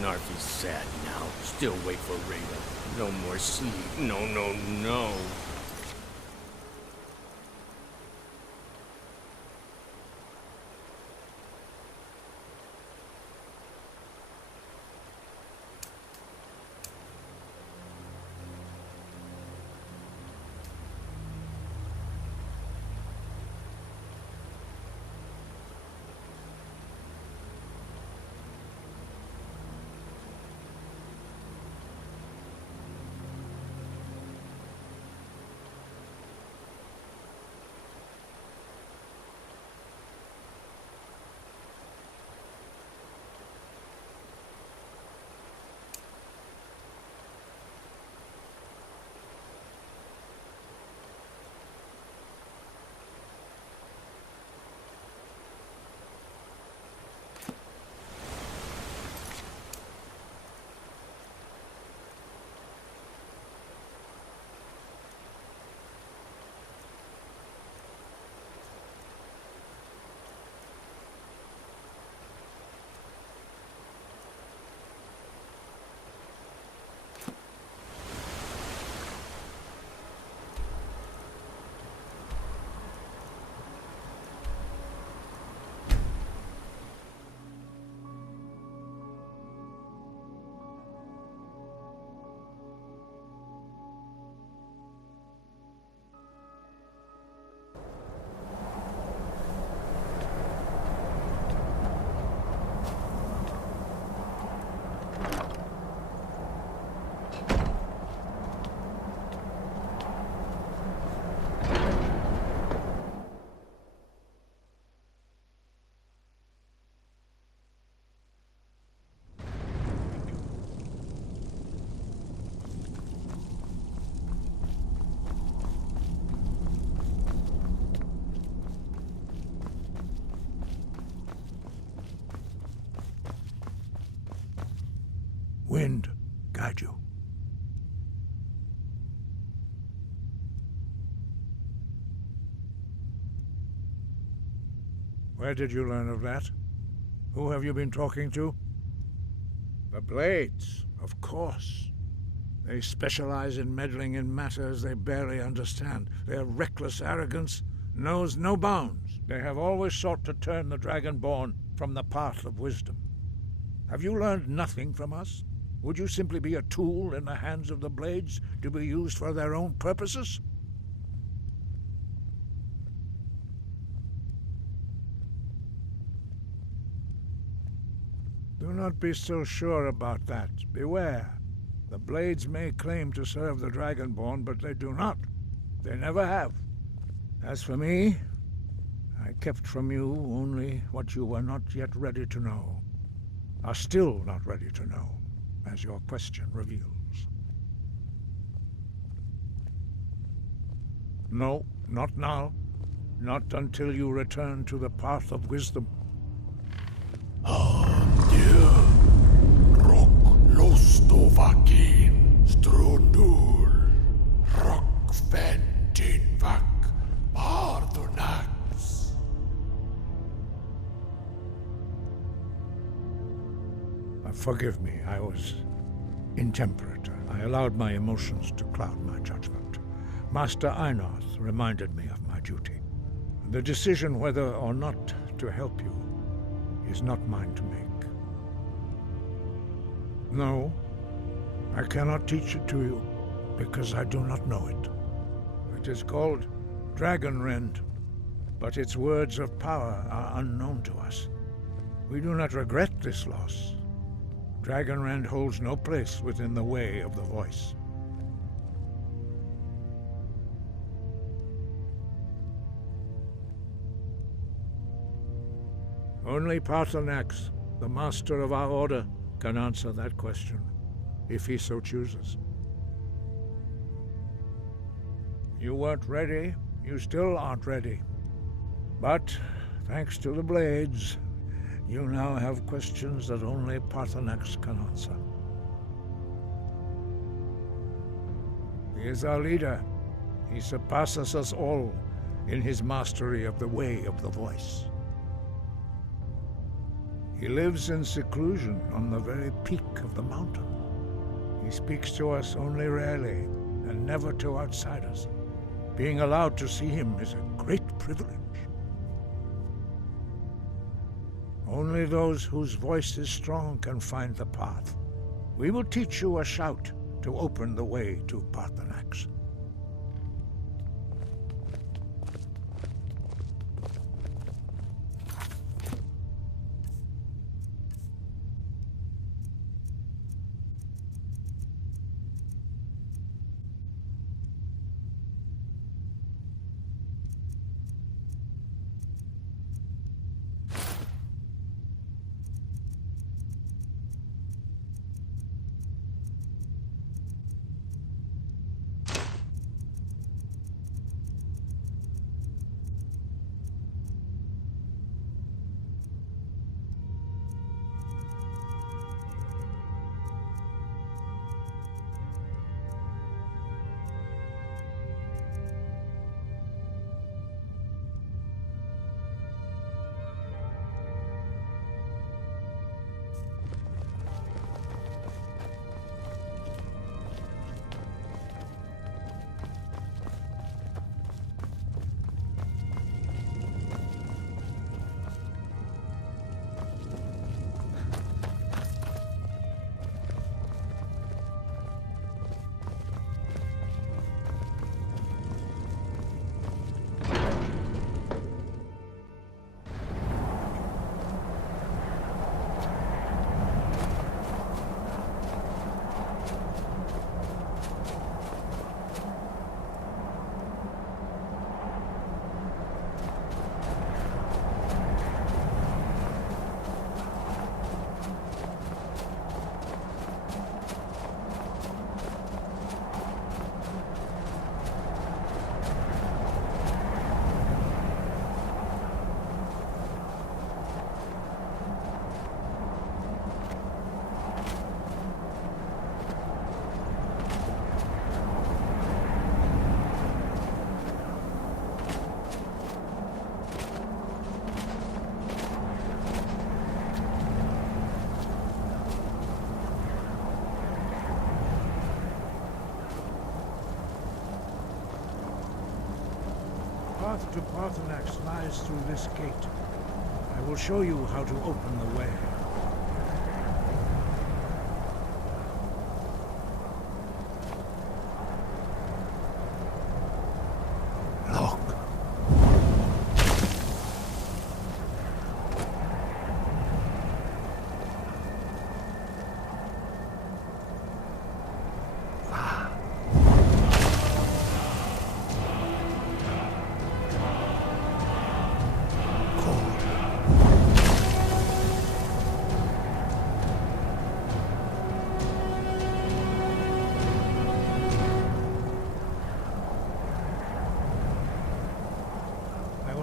Narfi's sad now. Still wait for Rhaegar. No more sleep. No, no, no. Wind, guide you. Where did you learn of that? Who have you been talking to? The Blades, of course. They specialize in meddling in matters they barely understand. Their reckless arrogance knows no bounds. They have always sought to turn the Dragonborn from the path of wisdom. Have you learned nothing from us? Would you simply be a tool in the hands of the Blades to be used for their own purposes? Do not be so sure about that. Beware. The Blades may claim to serve the Dragonborn, but they do not. They never have. As for me, I kept from you only what you were not yet ready to know. Are still not ready to know, as your question reveals. No, not now. Not until you return to the path of wisdom. Lostovakin, Strundul, Rockventinvak, Pardonax. Forgive me, I was intemperate. I allowed my emotions to cloud my judgment. Master Einarth reminded me of my duty. The decision whether or not to help you is not mine to make. No, I cannot teach it to you, because I do not know it. It is called Dragonrend, but its words of power are unknown to us. We do not regret this loss. Dragonrend holds no place within the way of the voice. Only Partha, the master of our order, can answer that question, if he so chooses. You weren't ready. You still aren't ready. But, thanks to the Blades, you now have questions that only Partha can answer. He is our leader. He surpasses us all in his mastery of the way of the voice. He lives in seclusion on the very peak of the mountain. He speaks to us only rarely, and never to outsiders. Being allowed to see him is a great privilege. Only those whose voice is strong can find the path. We will teach you a shout to open the way to Parthenax. The path to Parthenax lies through this gate. I will show you how to open the way. Look.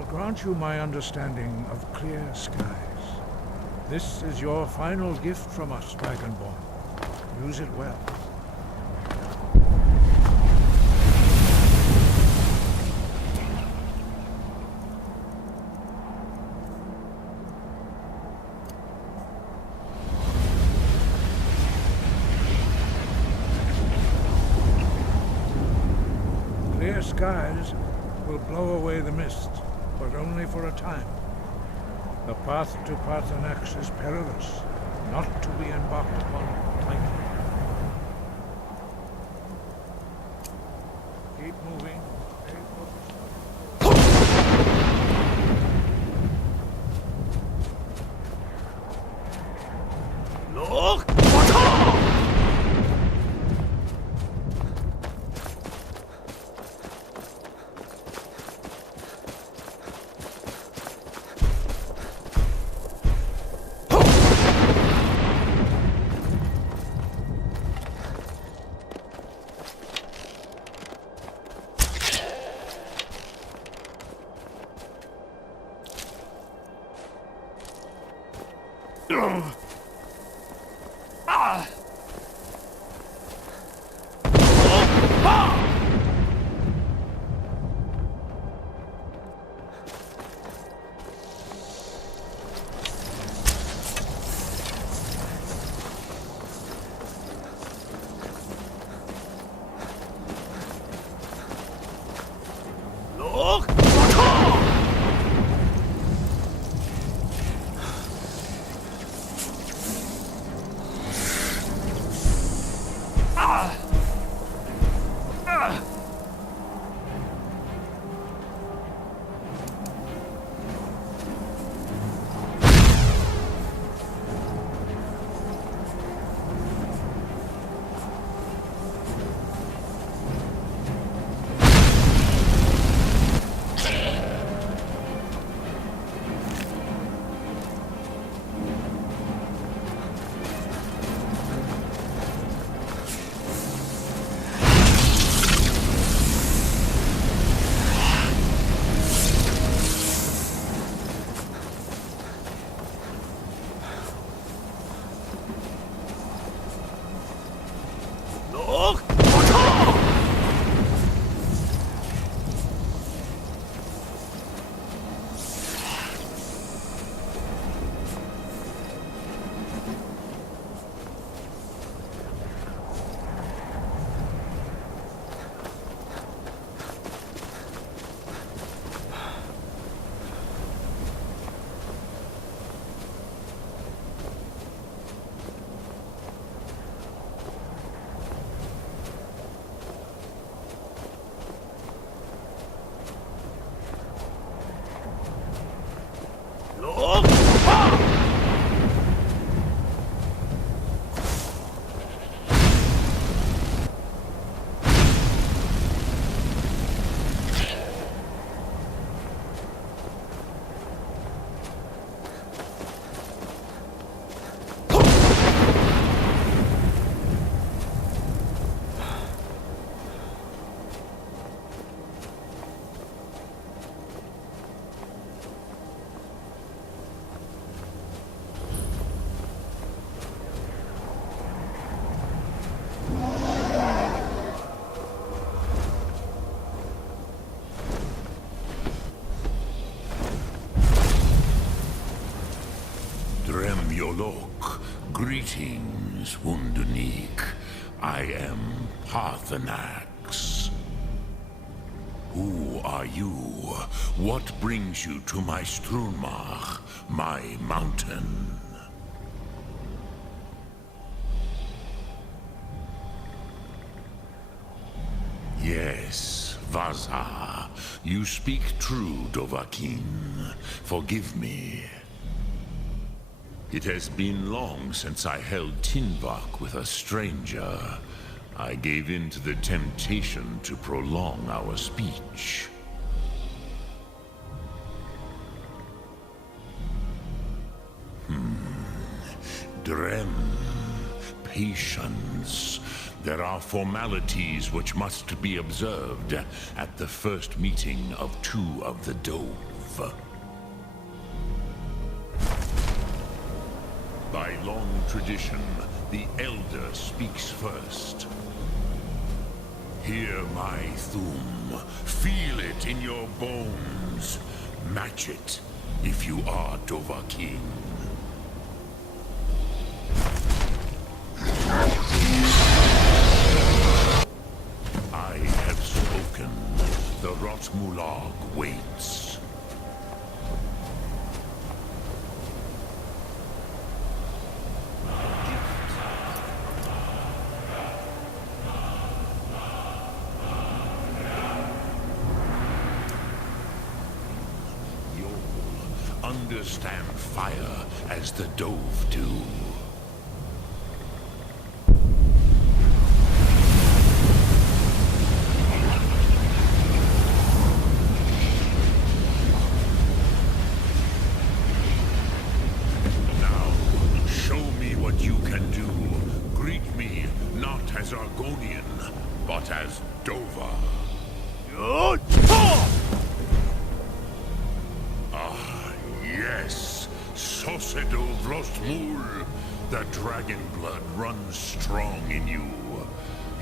Grant you my understanding of clear skies. This is your final gift from us, Dragonborn. Use it well. Clear skies will blow away the mist, but only for a time. The path to Parthenax is perilous, not to be embarked upon lightly. Keep moving. Stay focused. Look! Partha! Yolok, greetings, Wundunik. I am Parthanax. Who are you? What brings you to my Strunmach, my mountain? Yes, Vaza. You speak true, Dovahkiin. Forgive me. It has been long since I held Tinvak with a stranger. I gave in to the temptation to prolong our speech. Drem. Patience. There are formalities which must be observed at the first meeting of two of the Dove. By long tradition, the Elder speaks first. Hear my Thum. Feel it in your bones. Match it if you are Dovahkiin. I have spoken. The Rotmulag waits. Understand fire as the Dove do. Now, show me what you can do. Greet me not as Argonian, but as Dova. Yes, Sosedo Vrostmul. The dragon blood runs strong in you.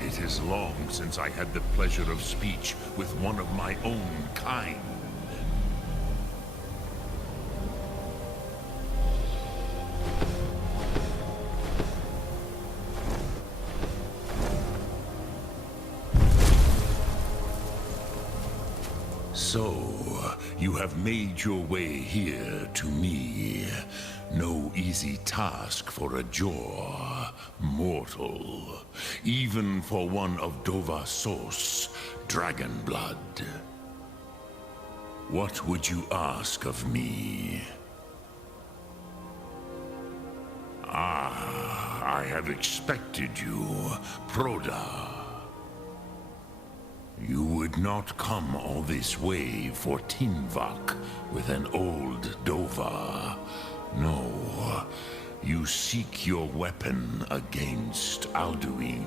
It is long since I had the pleasure of speech with one of my own kind. So, you have made your way here to me. No easy task for a Jor mortal, even for one of Dovasos, dragon blood. What would you ask of me? I have expected you, Proda. You would not come all this way for Tinvak with an old Dova. No, you seek your weapon against Alduin.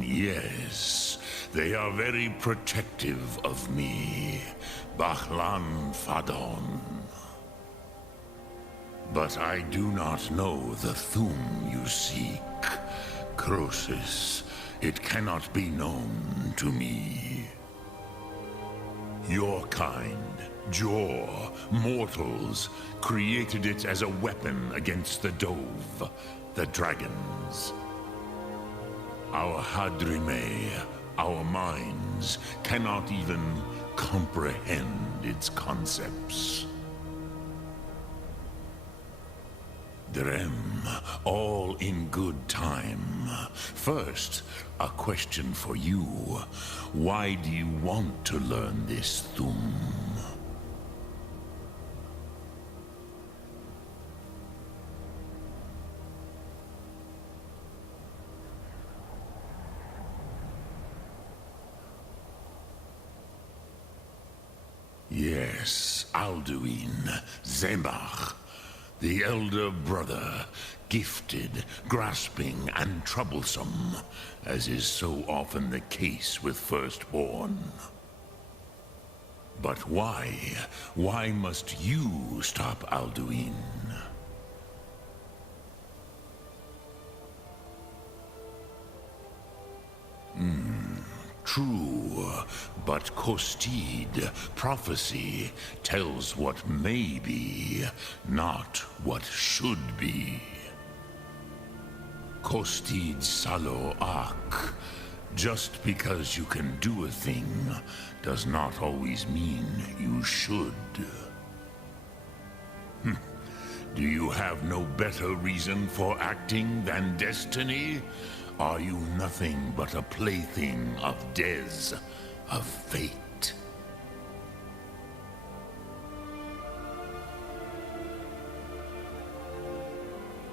Yes, they are very protective of me, Bahlan Fadon. But I do not know the Thum you seek, Croesus. It cannot be known to me. Your kind, Jor, mortals, created it as a weapon against the Dove, the dragons. Our Hadrime, our minds, cannot even comprehend its concepts. Drem, all in good time. First, a question for you. Why do you want to learn this Thum? Yes, Alduin, Zemach. The elder brother, gifted, grasping, and troublesome, as is so often the case with firstborn. But why? Why must you stop Alduin? True, but Kostid, prophecy, tells what may be, not what should be. Kostid Salo Ak. Just because you can do a thing does not always mean you should. Do you have no better reason for acting than destiny? Are you nothing but a plaything of Dez, of fate?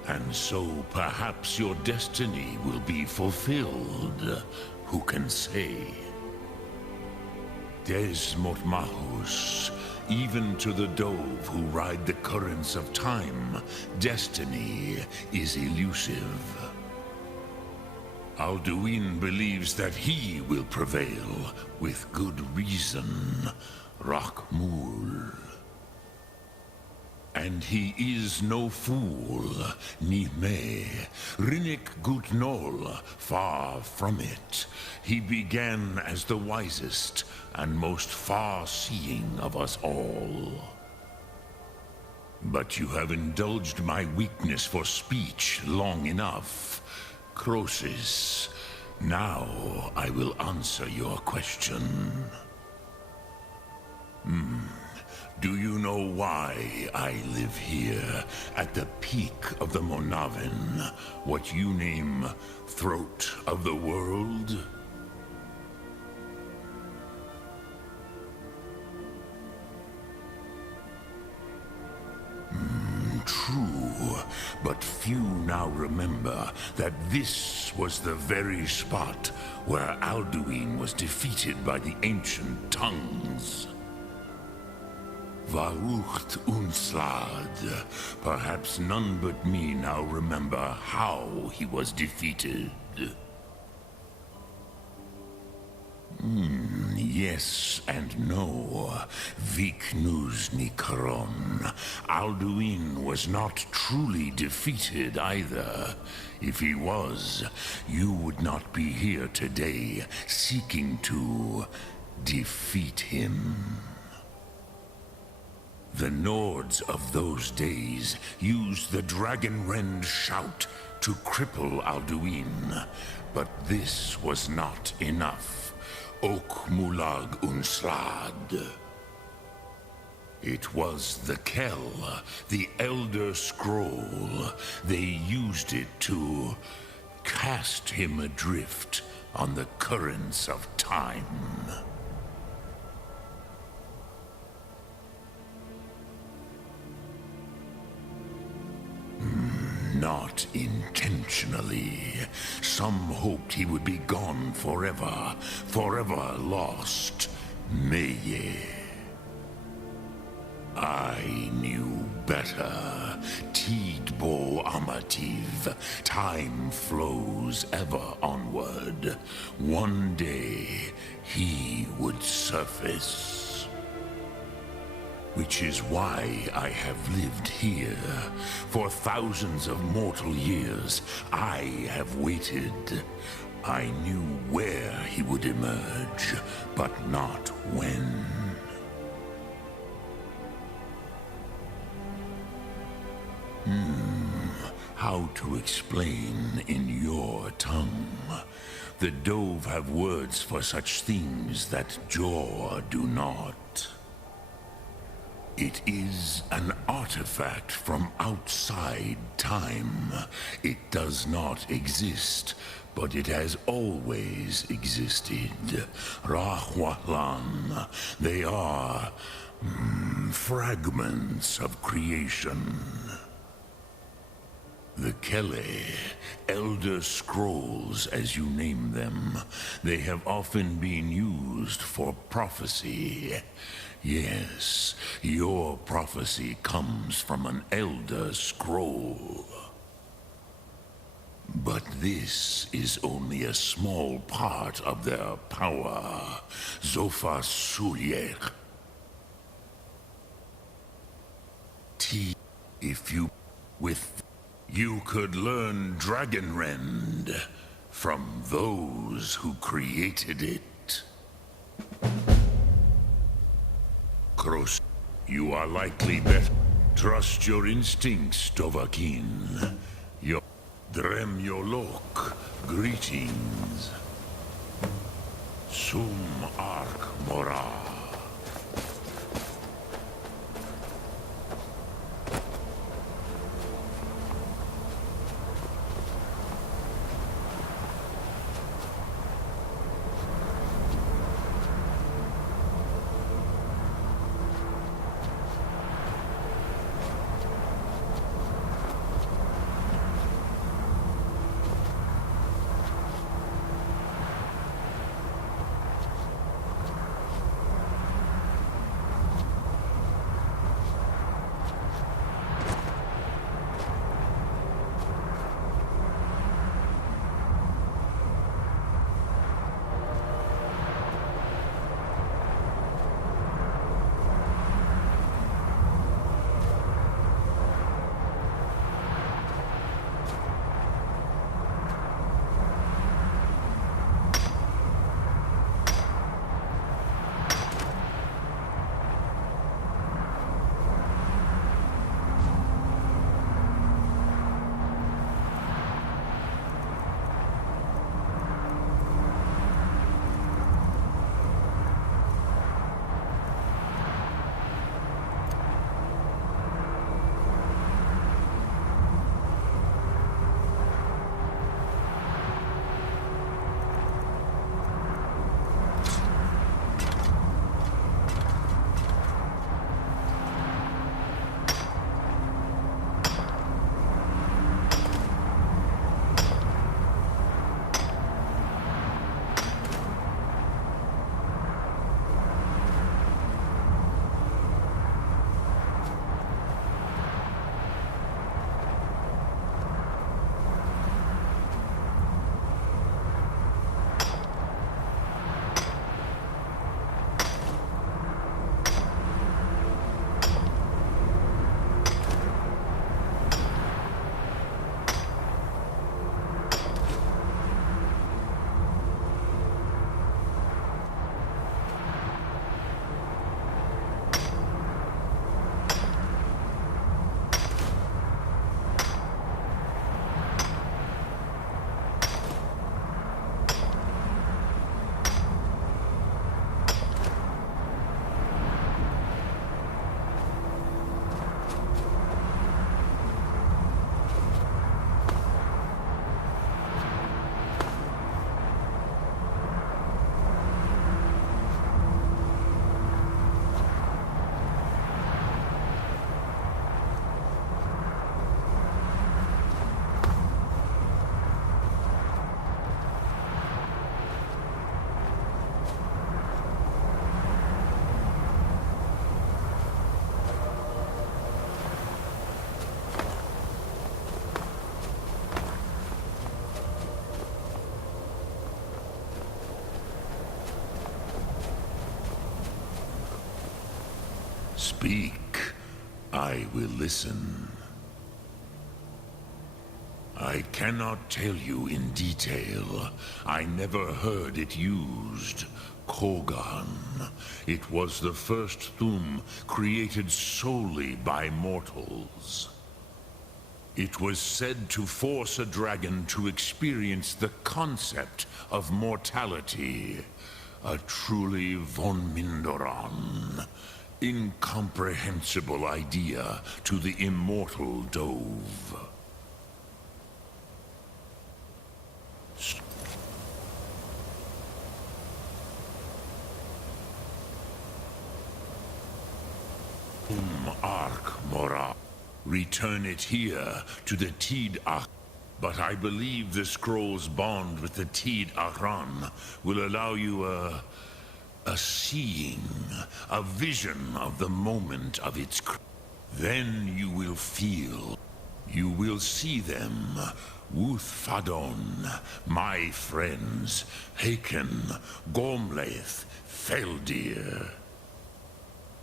And so perhaps your destiny will be fulfilled. Who can say? Des Motmahus, even to the Dove who ride the currents of time, destiny is elusive. Alduin believes that he will prevail, with good reason, Rakmul. And he is no fool, Nime, Rinnik Gutnol, far from it. He began as the wisest and most far-seeing of us all. But you have indulged my weakness for speech long enough. Croesus, now I will answer your question. Do you know why I live here, at the peak of the Monavin, what you name Throat of the World? True, but few now remember that this was the very spot where Alduin was defeated by the ancient tongues. Varucht Unslad. Perhaps none but me now remember how he was defeated. Yes and no. Viknus Nikaron. Alduin was not truly defeated either. If he was, you would not be here today seeking to defeat him. The Nords of those days used the Dragonrend shout to cripple Alduin, but this was not enough. Ok Mulag Unslad. It was the Kell, the Elder Scroll. They used it to cast him adrift on the currents of time. Not intentionally. Some hoped he would be gone forever, forever lost. Meye. I knew better. Tidbo Amativ. Time flows ever onward. One day, he would surface. Which is why I have lived here. For thousands of mortal years, I have waited. I knew where he would emerge, but not when. How to explain in your tongue? The Dove have words for such things that Jor do not. It is an artifact from outside time. It does not exist, but it has always existed. Rahwahlan. They are fragments of creation. The Kele, Elder Scrolls as you name them, they have often been used for prophecy. Yes, your prophecy comes from an Elder Scroll. But this is only a small part of their power. Zofa Suryek. If you... You could learn Dragonrend from those who created it. Kroos, you are likely better. Trust your instincts, Dovahkiin. Your Drem Yolok, greetings. Sum Ark Mora. Speak. I will listen. I cannot tell you in detail. I never heard it used. Kogan. It was the first Thum created solely by mortals. It was said to force a dragon to experience the concept of mortality. A truly von Mindoran. Incomprehensible idea to the immortal Dove. Ark Mora. Return it here to the Tid Ak. But I believe the scroll's bond with the Tid Akran will allow you a seeing, a vision of the moment of its then you will feel. You will see them. Wuth Fadon, my friends, Haken, Gormlaith, Feldir.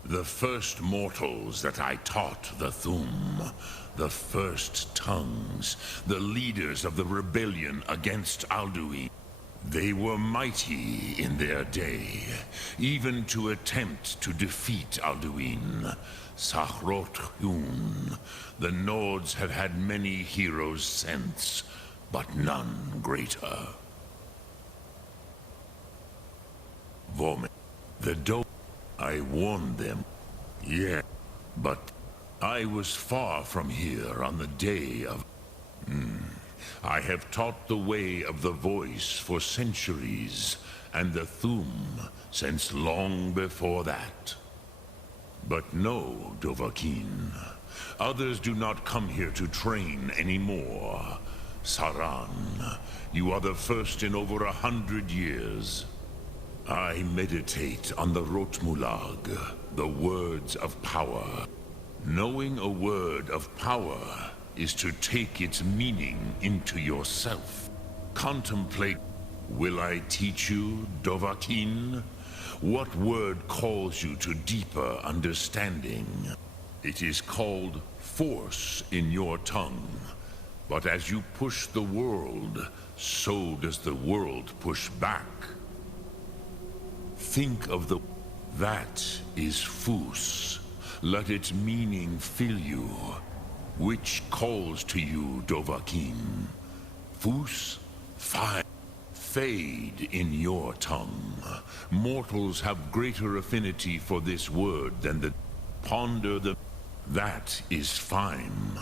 The first mortals that I taught the Thum, the first tongues, the leaders of the rebellion against Alduin. They were mighty in their day, even to attempt to defeat Alduin. Sahrot Hun. The Nords have had many heroes since, but none greater. Vomit. The Dove. I warned them. Yeah, but I was far from here on the day of... I have taught the way of the voice for centuries, and the Thum since long before that. But no, Dovahkiin. Others do not come here to train anymore. Saran, you are the first in over 100 years. I meditate on the Rotmulag, the words of power. Knowing a word of power is to take its meaning into yourself. Contemplate. Will I teach you, Dovahkiin? What word calls you to deeper understanding? It is called force in your tongue. But as you push the world, so does the world push back. Think of the... That is Fus. Let its meaning fill you. Which calls to you, Dovahkiin? Fus? Fire. Fade in your tongue. Mortals have greater affinity for this word than the... Ponder the... That is fine.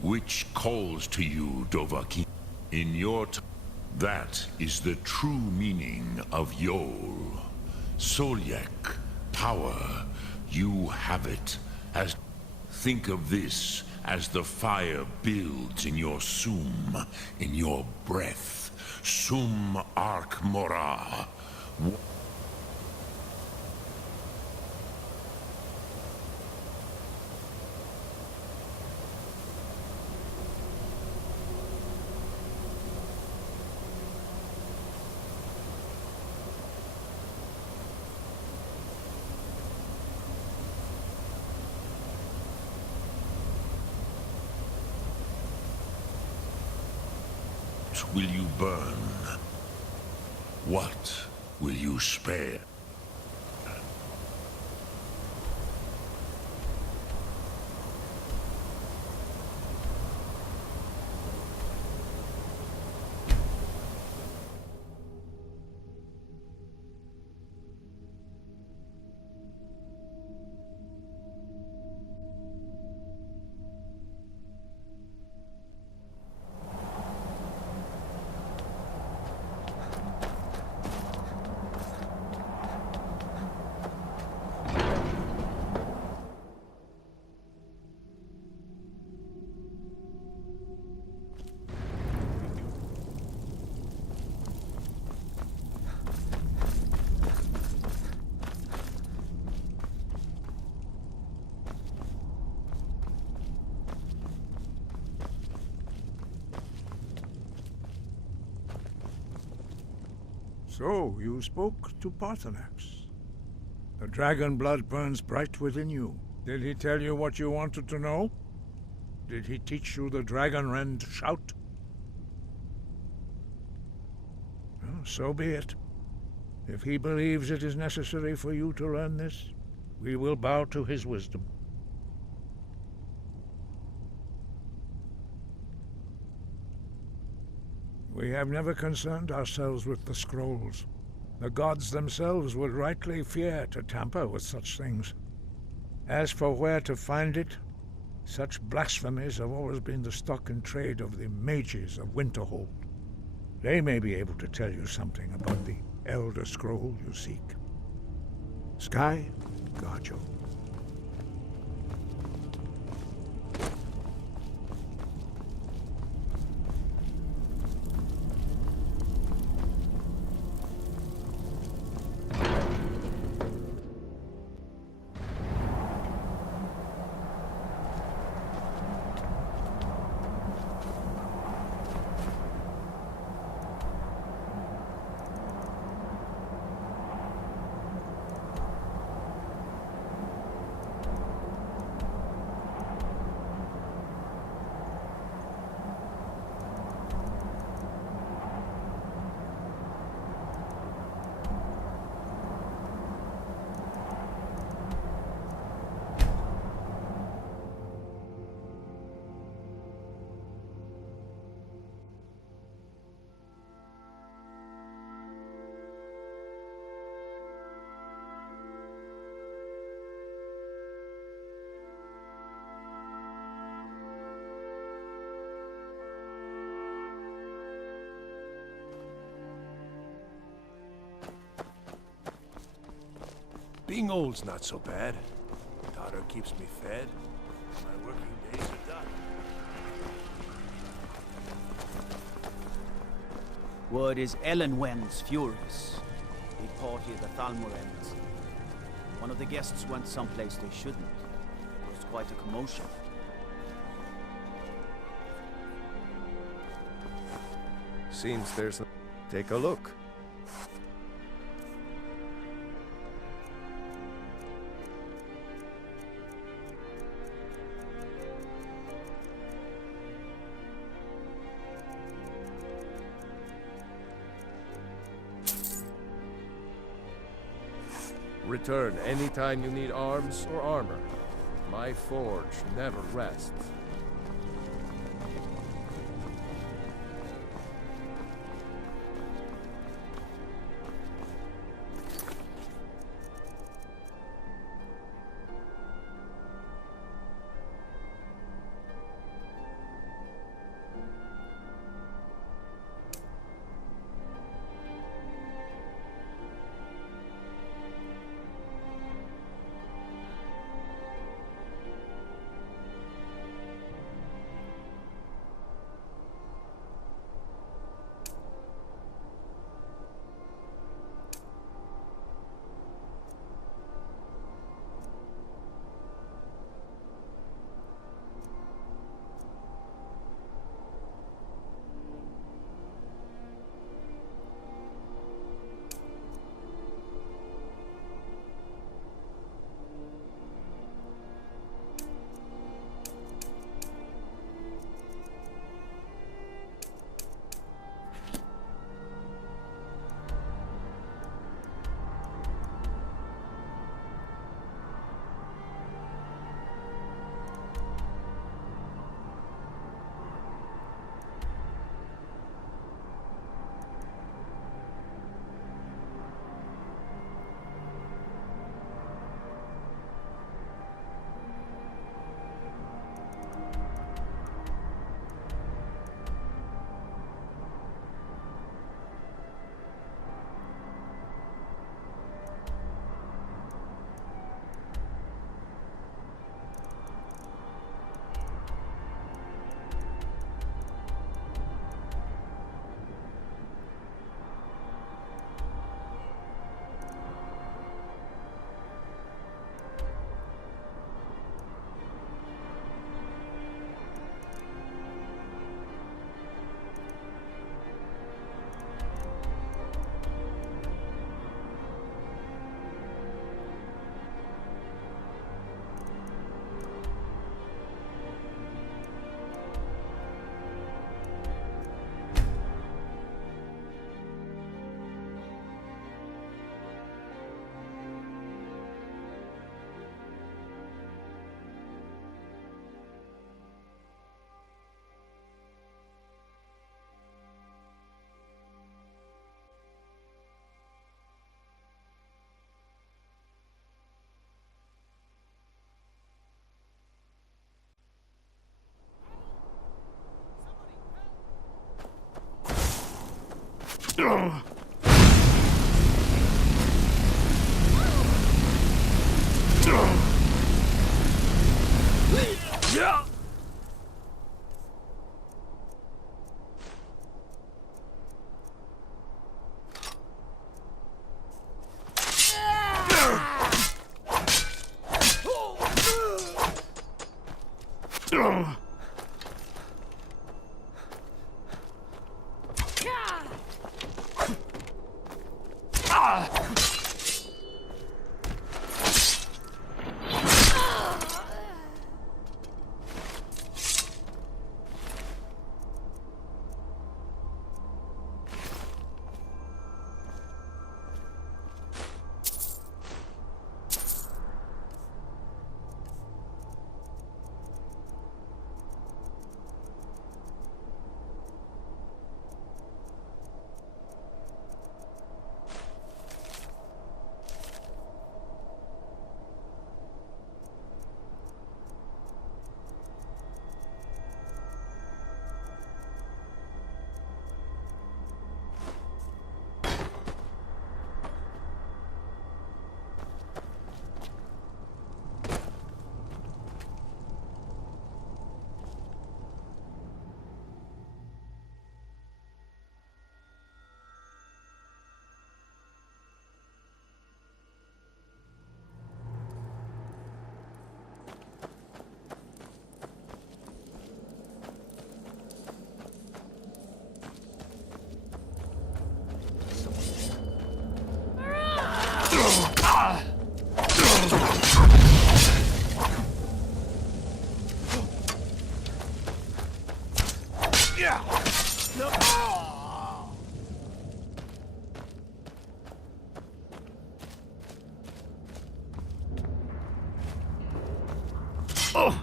Which calls to you, Dovahkiin? In your tongue. That is the true meaning of Yol. Solyek, power, you have it. As think of this as the fire builds in your sum, in your breath. Sum Ark Mora. Will you burn? What will you spare? So, you spoke to Partha. The dragon blood burns bright within you. Did he tell you what you wanted to know? Did he teach you the Dragonrend shout? Well, so be it. If he believes it is necessary for you to learn this, we will bow to his wisdom. We have never concerned ourselves with the scrolls. The gods themselves would rightly fear to tamper with such things. As for where to find it, such blasphemies have always been the stock and trade of the mages of Winterhold. They may be able to tell you something about the Elder Scroll you seek. Sky, guard you. Being old's not so bad. Daughter keeps me fed. My working days are done. Word is Ellenwen's furious. Big party at the Thalmor ends. One of the guests went someplace they shouldn't. It was quite a commotion. Seems there's... Take a look. Return anytime you need arms or armor. My forge never rests.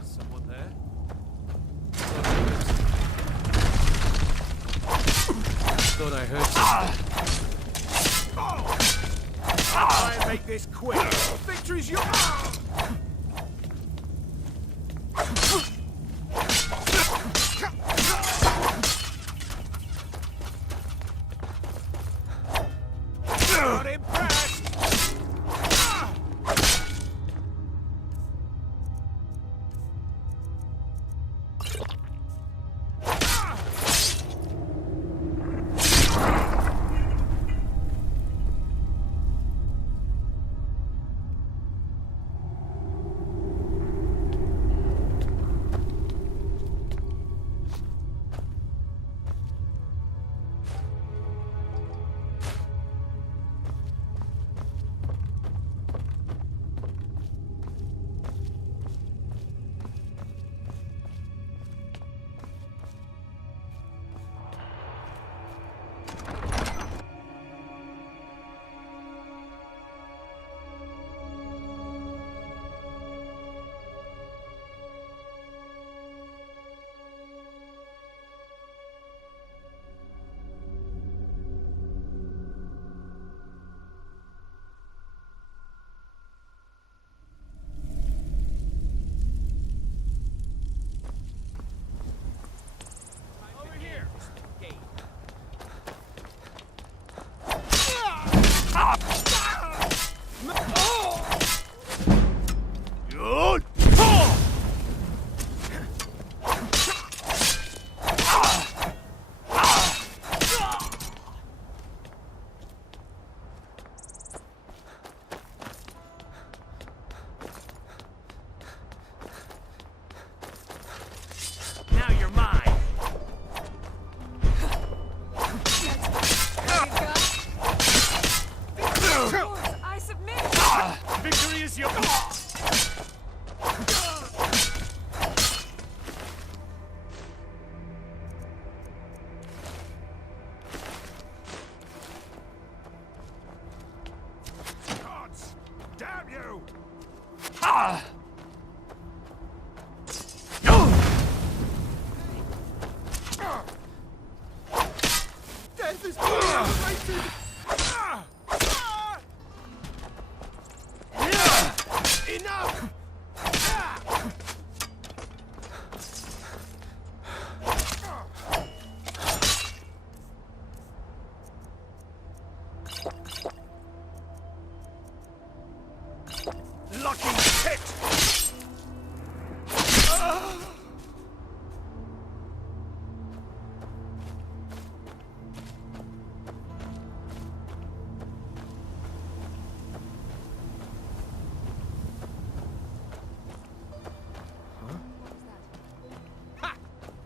Someone there? Thought I heard something. Try and make this quick. Victory's yours! Not impressed!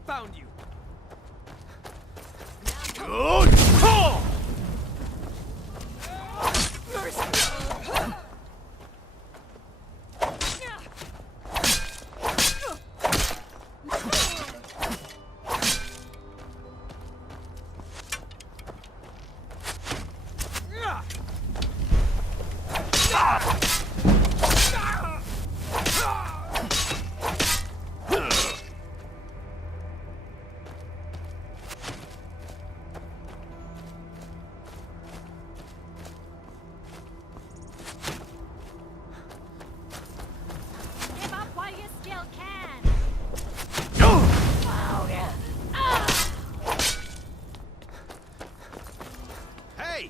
found you. Give up while you still can. Hey!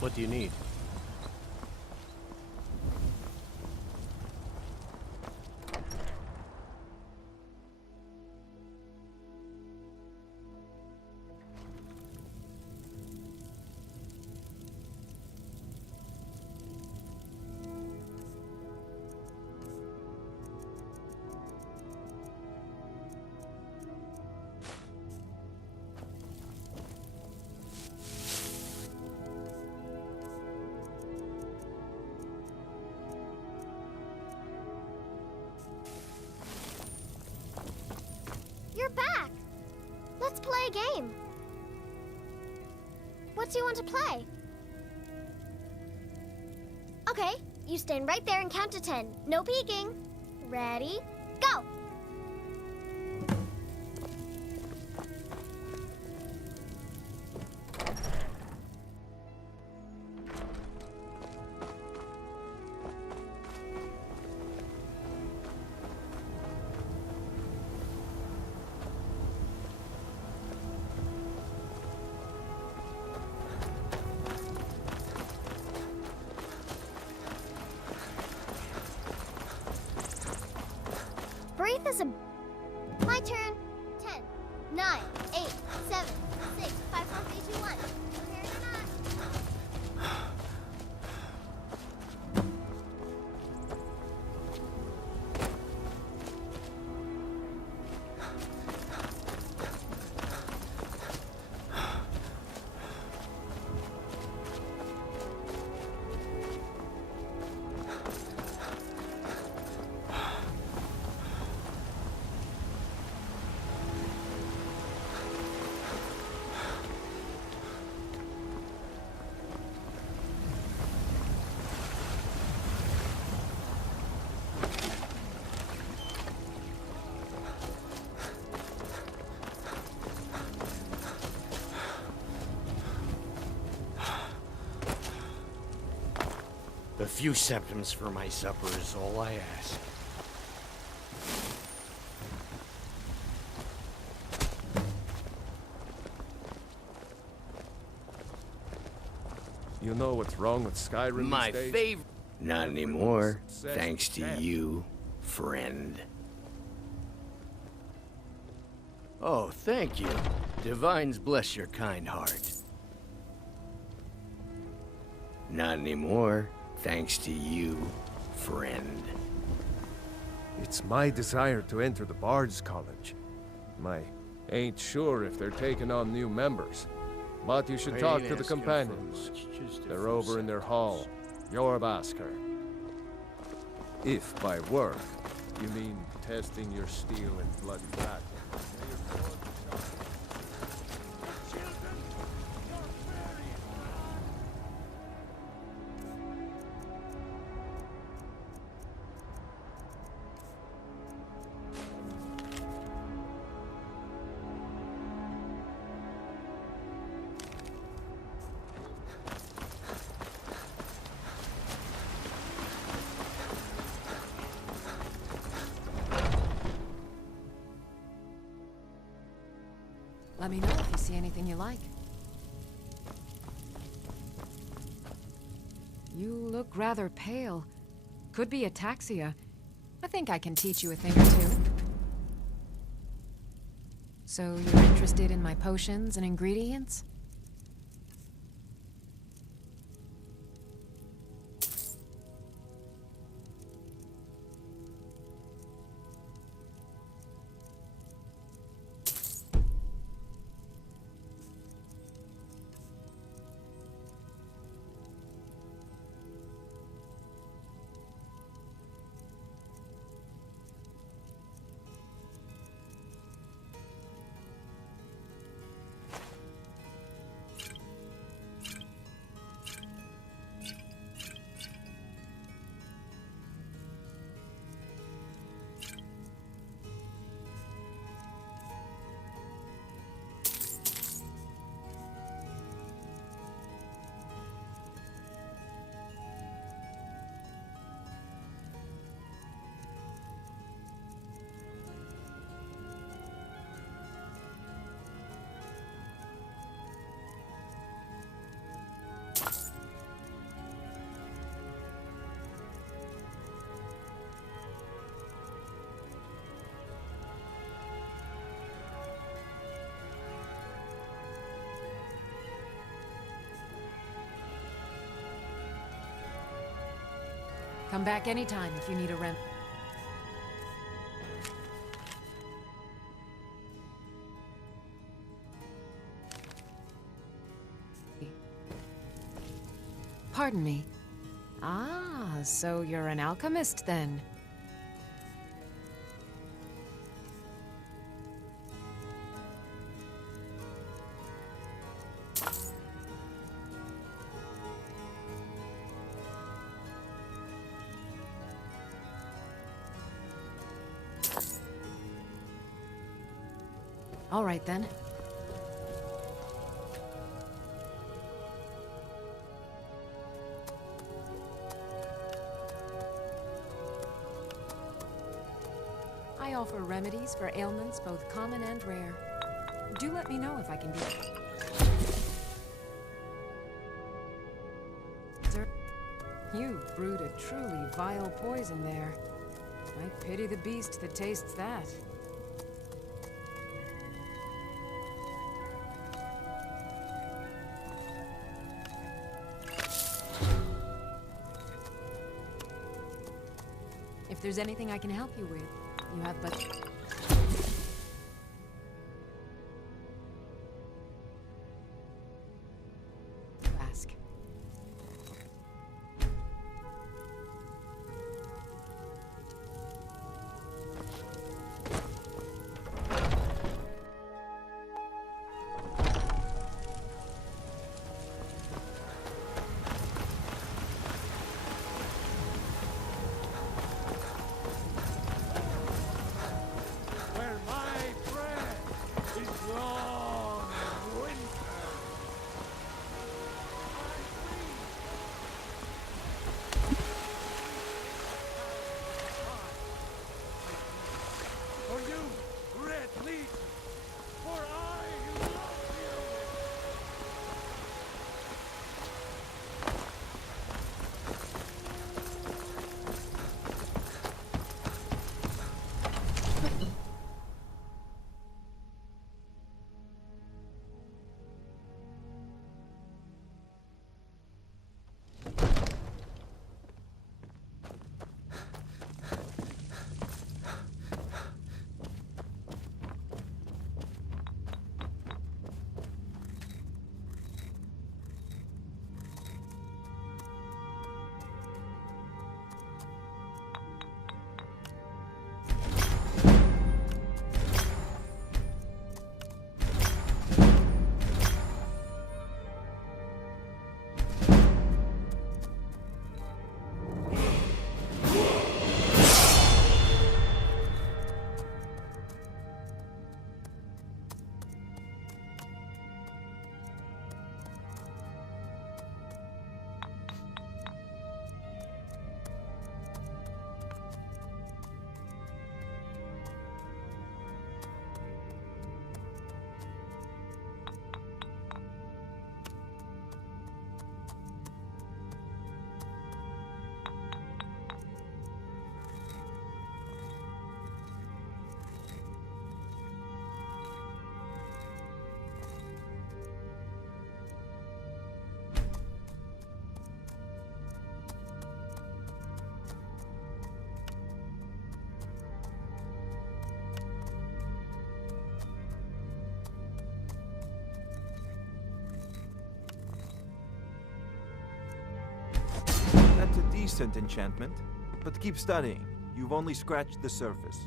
What do you need? You're back. Let's play a game. What do you want to play? Okay, you stand right there and count to 10. No peeking. Ready? Go! Breathe is a... My turn. 10, 9, 8, 7, 6, 5, 4, 3, 2, 1. Prepared or not? A few septims for my supper is all I ask. You know what's wrong with Skyrim My these days? favorite. Not anymore, thanks to you, friend. Oh, thank you. Divines bless your kind heart. Not anymore, thanks to you, friend. It's my desire to enter the Bard's College. Ain't sure if they're taking on new members. But you should talk to the companions. They're over in their hall. Your asker. If by work, you mean testing your steel in bloody battle. Let me know if you see anything you like. You look rather pale. Could be ataxia. I think I can teach you a thing or two. So you're interested in my potions and ingredients? Come back anytime if you need a rem. Pardon me. Ah, so you're an alchemist then? All right then. I offer remedies for ailments both common and rare. Do let me know if I can be... Sir, you brewed a truly vile poison there. I pity the beast that tastes that. If there's anything I can help you with, you have but... ask. decent enchantment, but keep studying. You've only scratched the surface.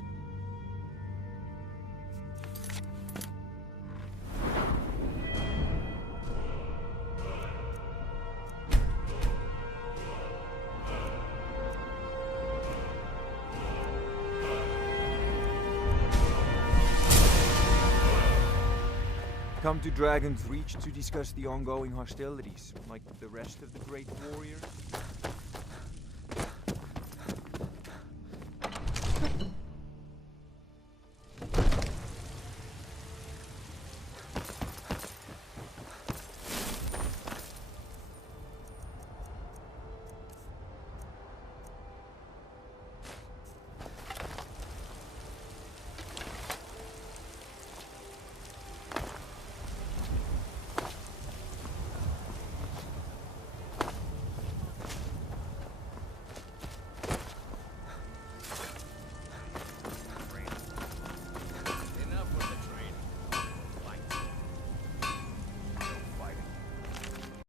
Come to Dragon's Reach to discuss the ongoing hostilities, like the rest of the great warriors?